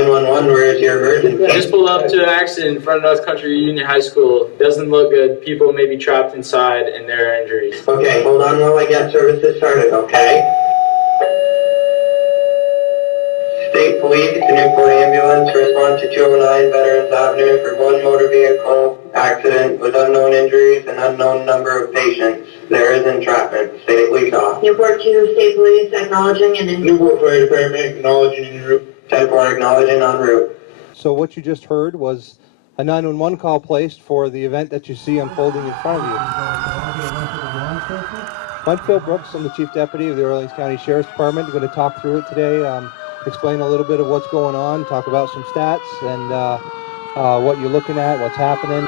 911, where is your emergency? Just pulled up to an accident in front of North Country Union High School. Doesn't look good. People may be trapped inside and there are injuries. Okay, hold on while I get services started, okay? State Police, the Newport Ambulance, respond to 209 Veterans Avenue for one motor vehicle accident with unknown injuries and unknown number of patients. There is entrapment. State Police off. Newport 2 State Police acknowledging and in Newport Fire Department acknowledging en route. 10-4 acknowledging en route. So what you just heard was a 911 call placed for the event that you see unfolding in front of you. I'm Phil Brooks. I'm the Chief Deputy of the Orleans County Sheriff's Department. I'm going to talk through it today, explain a little bit of what's going on, talk about some stats and what you're looking at, what's happening.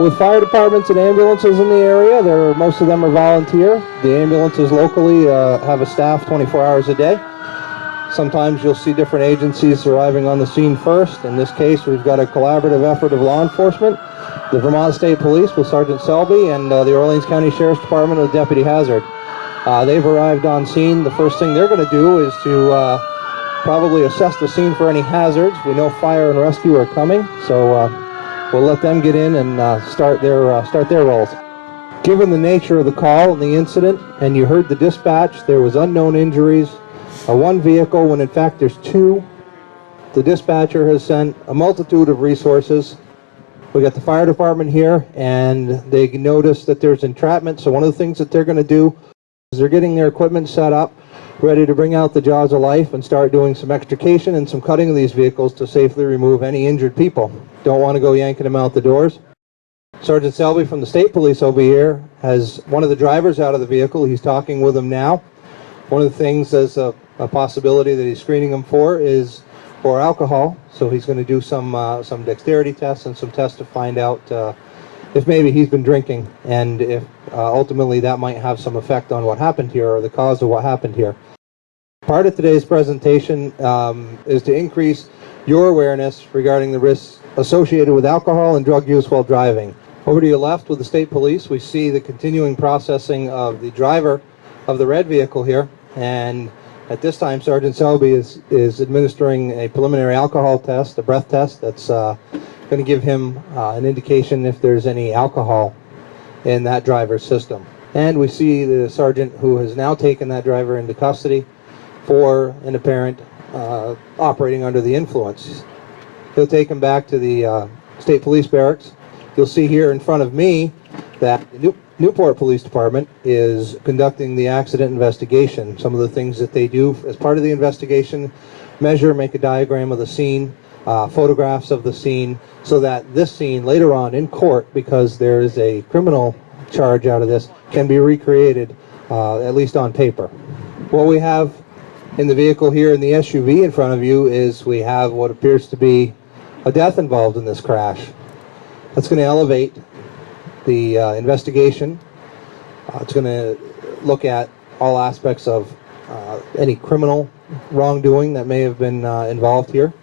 With fire departments and ambulances in the area, most of them are volunteer. The ambulances locally have a staff 24 hours a day. Sometimes you'll see different agencies arriving on the scene first. In this case, we've got a collaborative effort of law enforcement, the Vermont State Police with Sergeant Selby, and the Orleans County Sheriff's Department with Deputy Hazard. They've arrived on scene. The first thing they're going to do is to probably assess the scene for any hazards. We know fire and rescue are coming, so we'll let them get in and start their roles. Given the nature of the call and the incident, and you heard the dispatch, there was unknown injuries, one vehicle when in fact there's two. The dispatcher has sent a multitude of resources. We got the fire department here, and they noticed that there's entrapment, so one of the things that they're going to do is they're getting their equipment set up, ready to bring out the jaws of life and start doing some extrication and some cutting of these vehicles to safely remove any injured people. Don't want to go yanking them out the doors. Sergeant Selby from the State Police over here has one of the drivers out of the vehicle. He's talking with them now. One of the things as a possibility that he's screening them for is for alcohol. So he's going to do some dexterity tests and some tests to find out if maybe he's been drinking, and if ultimately that might have some effect on what happened here or the cause of what happened here. Part of today's presentation is to increase your awareness regarding the risks associated with alcohol and drug use while driving. Over to your left with the State Police, we see the continuing processing of the driver of the red vehicle here, and at this time Sergeant Selby is administering a preliminary alcohol test, a breath test that's going to give him an indication if there's any alcohol in that driver's system. And we see the sergeant who has now taken that driver into custody for an apparent operating under the influence. He'll take him back to the State Police Barracks. You'll see here in front of me that the Newport Police Department is conducting the accident investigation. Some of the things that they do as part of the investigation: measure, make a diagram of the scene, photographs of the scene, so that this scene later on in court, because there is a criminal charge out of this, can be recreated, at least on paper. What we have in the vehicle here in the SUV in front of you is we have what appears to be a death involved in this crash. That's going to elevate the investigation. It's going to look at all aspects of any criminal wrongdoing that may have been involved here,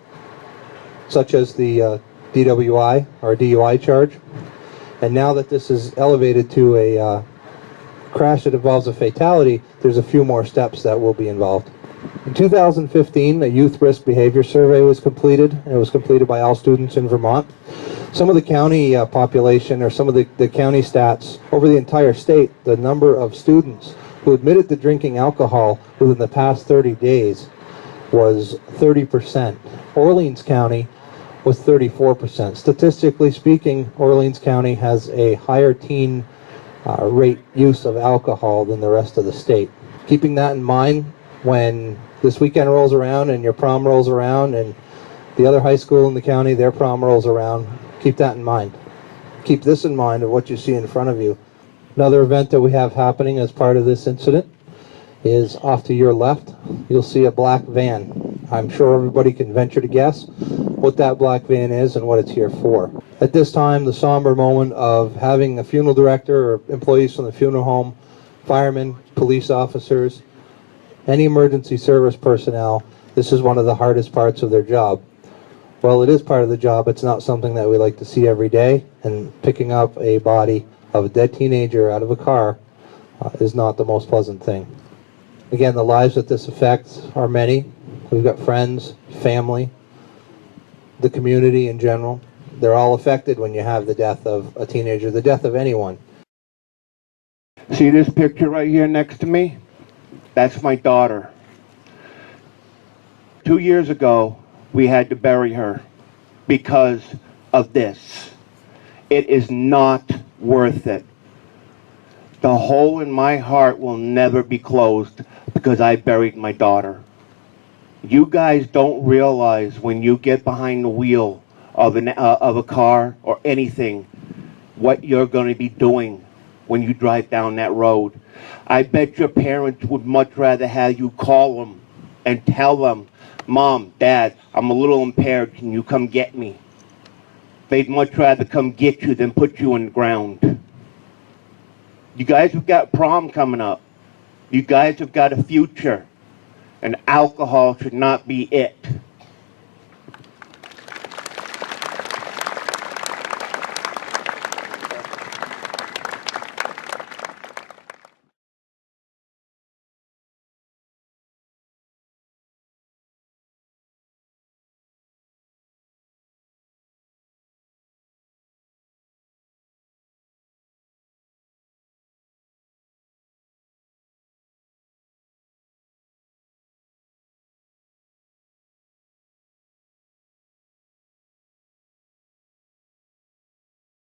such as the DWI or DUI charge. And now that this is elevated to a crash that involves a fatality, there's a few more steps that will be involved. In 2015, a youth risk behavior survey was completed, and it was completed by all students in Vermont. Some of the county population, or some of the county stats over the entire state, the number of students who admitted to drinking alcohol within the past 30 days was 30%. Orleans County was 34%. Statistically speaking, Orleans County has a higher teen rate use of alcohol than the rest of the state. Keeping that in mind, when this weekend rolls around and your prom rolls around and the other high school in the county, their prom rolls around, keep that in mind. Keep this in mind of what you see in front of you. Another event that we have happening as part of this incident is off to your left. You'll see a black van. I'm sure everybody can venture to guess what that black van is and what it's here for. At this time, the somber moment of having a funeral director or employees from the funeral home, firemen, police officers, any emergency service personnel, this is one of the hardest parts of their job. Well, it is part of the job. It's not something that we like to see every day, and picking up a body of a dead teenager out of a car is not the most pleasant thing. Again, the lives that this affects are many. We've got friends, family, the community in general. They're all affected when you have the death of a teenager, the death of anyone. See this picture right here next to me? That's my daughter. 2 years ago, we had to bury her because of this. It is not worth it. The hole in my heart will never be closed because I buried my daughter. You guys don't realize when you get behind the wheel of a car or anything, what you're going to be doing when you drive down that road. I bet your parents would much rather have you call them and tell them, Mom, Dad, I'm a little impaired, can you come get me? They'd much rather come get you than put you in the ground. You guys have got prom coming up. You guys have got a future. And alcohol should not be it.